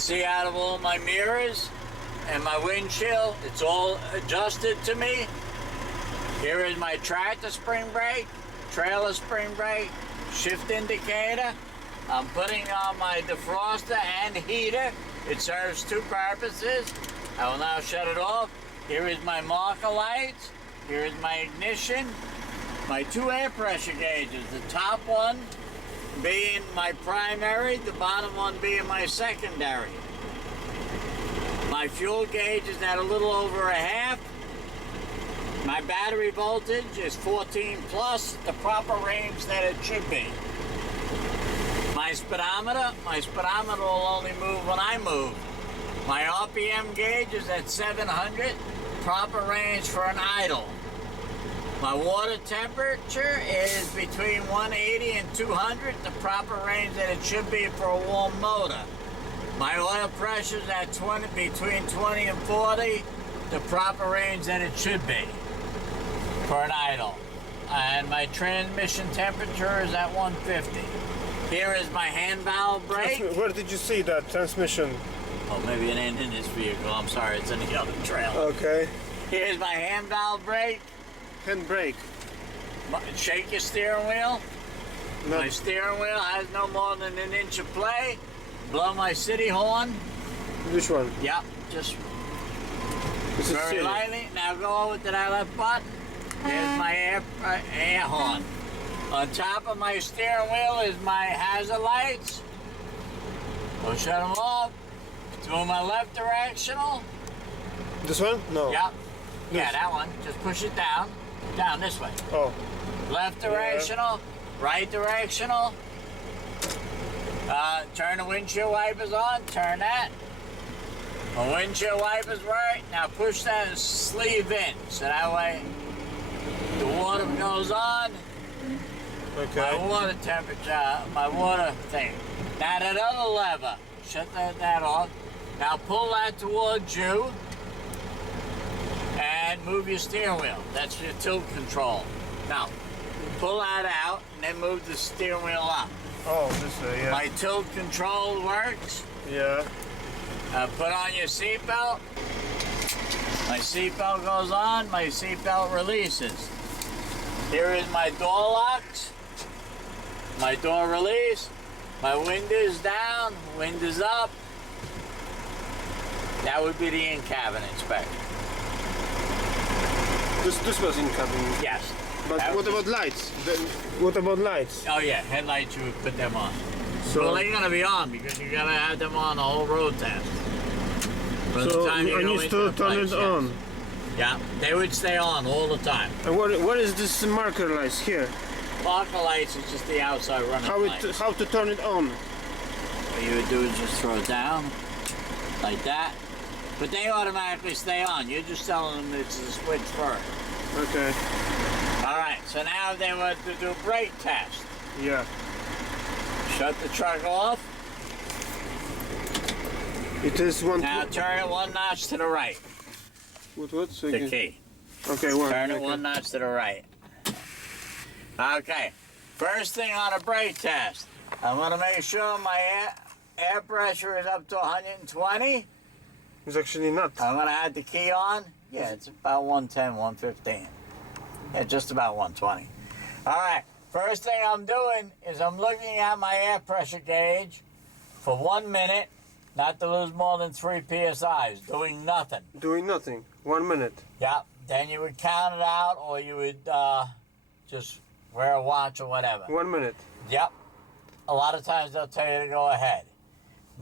see out of all my mirrors and my windshield. It's all adjusted to me. Here is my tractor spring brake, trailer spring brake, shift indicator. I'm putting on my defroster and heater. It serves two purposes. I will now shut it off. Here is my marker lights. Here is my ignition. My two air pressure gauges. The top one being my primary, the bottom one being my secondary. My fuel gauge is at a little over a half. My battery voltage is 14 plus, the proper range that it should be. My speedometer will only move when I move. My RPM gauge is at 700, proper range for an idle. My water temperature is between 180 and 200, the proper range that it should be for a warm motor. My oil pressure is at between 20 and 40, the proper range that it should be for an idle. And my transmission temperature is at 150. Here is my hand valve brake. Where did you see that transmission? Oh, maybe it ain't in this vehicle. I'm sorry, it's in the other trailer. Okay. Here's my hand valve brake. Hand brake. Shake your steering wheel. No. My steering wheel has no more than an inch of play. Blow my city horn. Which one? Yep, just This is very city. lightly. Now go over to that left button. Here's my air horn. On top of my steering wheel is my hazard lights. I'll shut them off. Through my left directional. This one? No. Yep. This. Yeah, that one. Just push it down. Down this way. Oh. Left directional, right directional. Turn the windshield wipers on, turn that. The windshield wipers work. Now push that sleeve in, so that way the water goes on. Okay. My water temperature, my water thing. Now that other lever, shut that off. Now pull that towards you and move your steering wheel. That's your tilt control. Now, pull that out and then move the steering wheel up. Oh, this way, yeah. My tilt control works. Yeah. Put on your seatbelt. My seatbelt goes on, my seatbelt releases. Here is my door locks. My door release. My window is down, wind is up. That would be the in-cabin inspection. This was incoming. Yes. But what about lights? What about lights? Oh yeah, headlights, you would put them on. So, Well, they're gonna be on because you gotta have them on the whole road test. From the so time you I go need into to the turn place, it yes. on. Yeah, they would stay on all the time. And what is this marker lights here? Marker lights is just the outside running lights. How to turn it on? What you would do is just throw it down like that. But they automatically stay on. You're just telling them it's a switch first. Okay. All right, so now if they want to do a brake test. Yeah. Shut the truck off. It is one. Now turn it one notch to the right. What? So The key. Okay, one. Turn it okay. one notch to the right. Okay. First thing on a brake test, I'm going to make sure my air pressure is up to 120. It's actually not. I'm going to add the key on. Yeah, it's about 110, 115. Yeah, just about 120. All right. First thing I'm doing is I'm looking at my air pressure gauge for 1 minute, not to lose more than 3 PSIs, doing nothing. Doing nothing. 1 minute. Yeah, then you would count it out or you would just wear a watch or whatever. 1 minute. Yep. A lot of times they'll tell you to go ahead.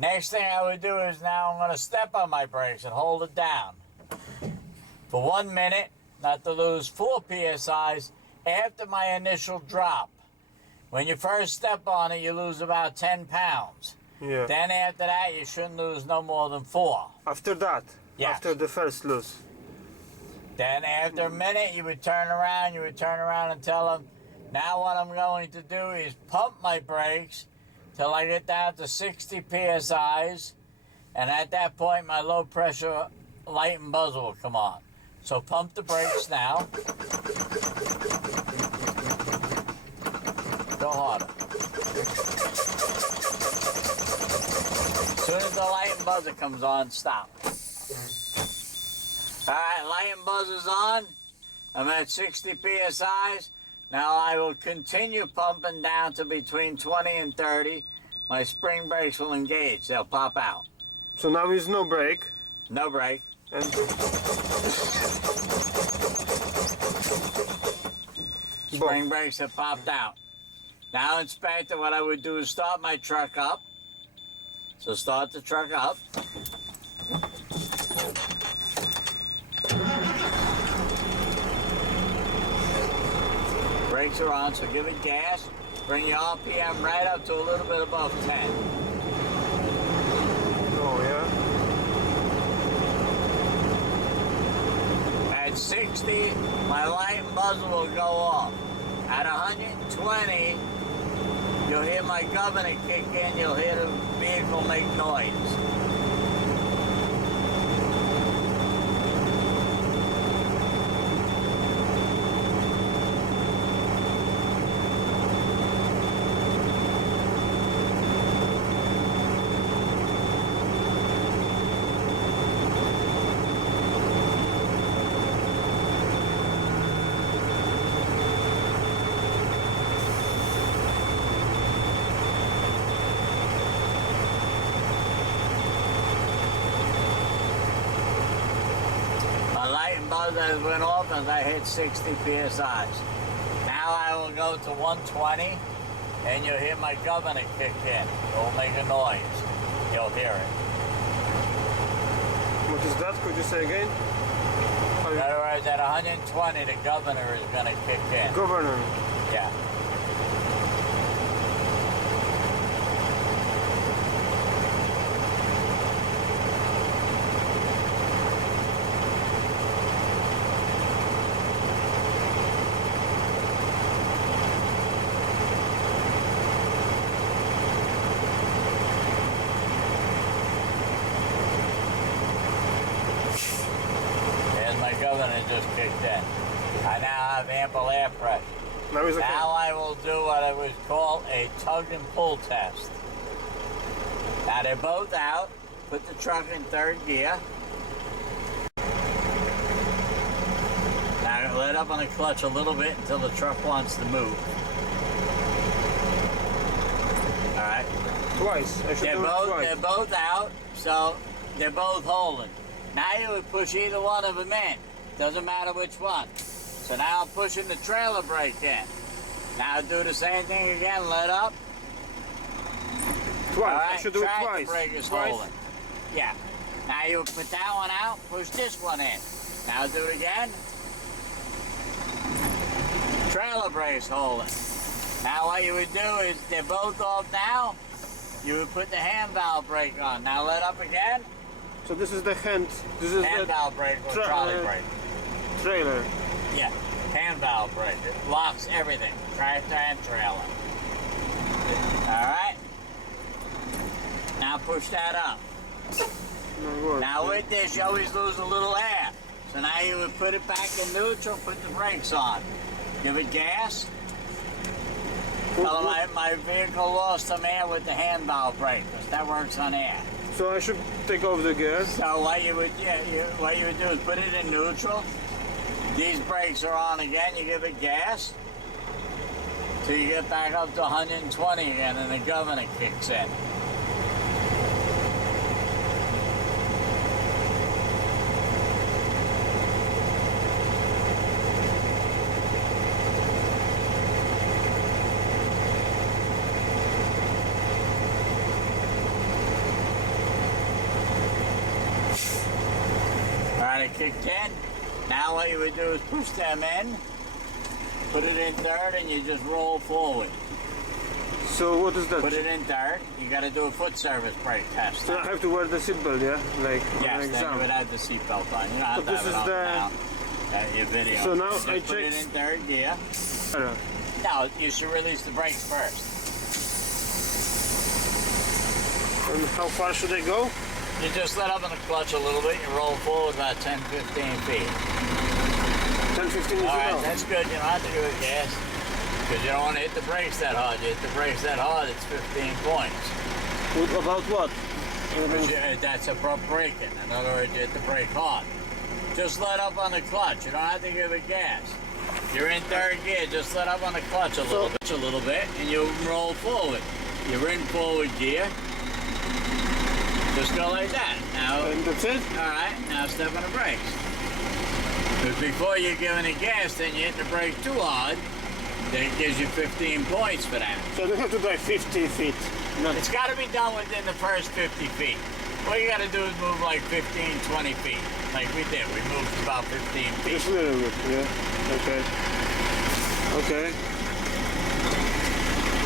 Next thing I would do is now I'm going to step on my brakes and hold it down for 1 minute, not to lose 4 PSIs after my initial drop. When you first step on it, you lose about 10 pounds. Yeah. Then after that, you shouldn't lose no more than 4. After that. Yes. After the first lose. Then after a minute, you would turn around and tell them, now what I'm going to do is pump my brakes till I get down to 60 PSIs. And at that point, my low pressure light and buzzer will come on. So pump the brakes now. Go harder. soon as the light and buzzer comes on, stop. All right, light and buzzer's on. I'm at 60 psi. Now I will continue pumping down to between 20 and 30. My spring brakes will engage. They'll pop out. So now is no brake. No brake. And Spring brakes have popped out. Now, Inspector, what I would do is start my truck up. So start the truck up. Brakes are on, so give it gas. Bring your RPM right up to a little bit above 10. oh yeah. At 60, my light and buzzer will go off. At 120, you'll hear my governor kick in, you'll hear the vehicle make noise. Buzzer went off as I hit 60 psi. Now I will go to 120 and you'll hear my governor kick in. It will make a noise. You'll hear it. What is that? Could you say again? In other words, at 120 the governor is going to kick in. Governor. Yeah. Governor just kicked in. I now have ample air pressure. Now it's okay. Now I will do what I would call a tug and pull test. Now they're both out. Put the truck in third gear. Now let up on the clutch a little bit until the truck wants to move. All right. Twice. I should do it twice. They're both out, so they're both holding. Now you would push either one of them in. Doesn't matter which one. So now I'm pushing the trailer brake in. Now do the same thing again, let up. Twice. All right, I should do it tractor twice. brake is Twice. holding. Yeah. Now you put that one out, push this one in. Now do it again. Trailer brake's holding. Now what you would do is, they're both off now, you would put the hand valve brake on. Now let up again. So this is the hand. This is Hand the valve brake or trolley brake. trailer. Yeah, hand valve brake. It locks everything, tractor and trailer. All right. Now push that up. Now with this, you always lose a little air. So now you would put it back in neutral, put the brakes on. Give it gas. Tell them my vehicle lost some air with the hand valve brake, because that works on air. So I should take off the gas. So what you would do is put it in neutral. These brakes are on again. You give it gas till you get back up to 120 again, and the governor kicks in. Kicked in. Now what you would do is push them in, put it in third, and you just roll forward. So what is that? Put it in third. You got to do a foot service brake test. So I have to wear the seatbelt, yeah? Like yes, an then exam. you would have the seatbelt on. You don't have So to have this it on is now. Your video. So now just I put it check. in third gear. No, you should release the brakes first. And how far should I go? You just let up on the clutch a little bit. You roll forward about 10, 15 feet. 10, 15 is All right, enough. that's good. You don't have to give it gas because you don't want to hit the brakes that hard. You hit the brakes that hard, it's 15 points. About what? That's abrupt braking. In other words, you hit the brake hard. Just let up on the clutch. You don't have to give it gas. You're in third gear. Just let up on the clutch a little bit, and you roll forward. You're in forward gear. Just go like that. Now, And that's it? all right. Now step on the brakes. Because before you're giving it gas, then you hit the brake too hard. Then it gives you 15 points for that. So I don't have to drive 50 feet. No. It's got to be done within the first 50 feet. All you got to do is move like 15, 20 feet. Like we did. We moved about 15 feet. Just a little bit, yeah. Okay. Okay.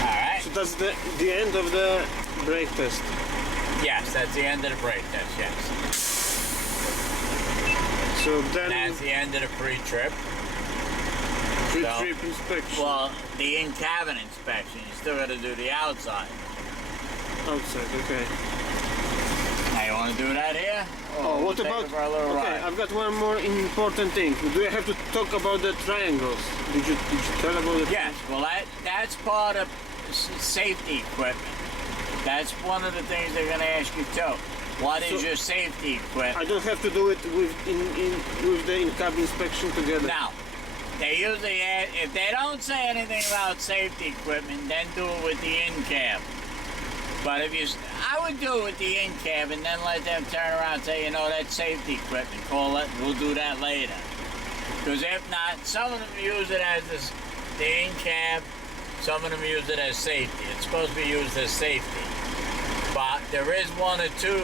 All right. So that's the end of the brake test. Yes, that's the end of the brake test, yes. So then That's the end of the pre-trip. pre-trip inspection. Well, the in-cabin inspection. You still got to do the outside. Outside, okay. Now, you want to do that here? Oh, what Take about? it for a little Okay, ride? I've got one more important thing. Do I have to talk about the triangles? Did you tell about it? Yes, well, that's part of safety equipment. That's one of the things they're going to ask you too. What is So- your safety equipment? I don't have to do it with the in-cab inspection together. Now, they usually add, if they don't say anything about safety equipment, then do it with the in-cab. But if I would do it with the in-cab and then let them turn around and say, you know, that's safety equipment. Call it, we'll do that later. Because if not, some of them use it as the in-cab, some of them use it as safety. It's supposed to be used as safety. But there is one or two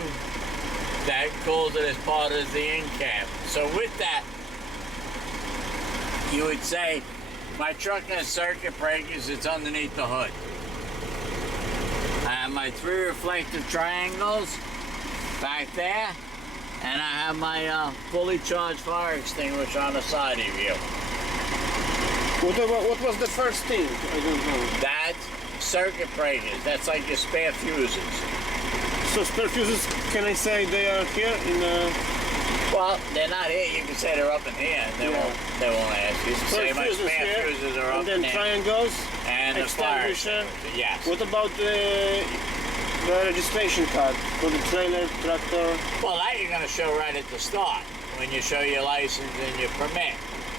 that calls it as part of the in-cab. So with that, you would say, my truck has circuit breakers, it's underneath the hood. I have my 3 reflective triangles back there, and I have my fully charged fire extinguisher on the side of you. What was the first thing? I don't know. That's circuit breakers. That's like your spare fuses. So spare fuses, can I say they are here in Well, they're not here. You can say they're up in here, and they won't ask you. Say my fuses spare here, fuses are up and then there. triangles, And the fire extinguisher. extinguisher, yes. What about the registration card for the trailer, tractor? Well, that you're going to show right at the start when you show your license and your permit.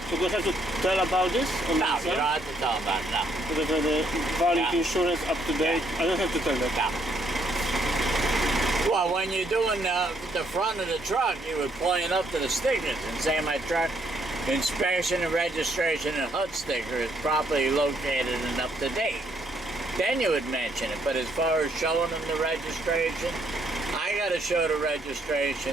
So do I have to tell about this? On No, the you exam? don't have to tell them about it, no. So that the valid No. insurance up to date. I don't have to tell that. No. Well, when you're doing the front of the truck, you would point up to the stickers and say my truck inspection and registration and HUD sticker is properly located and up to date. Then you would mention it. But as far as showing them the registration, I got to show the registration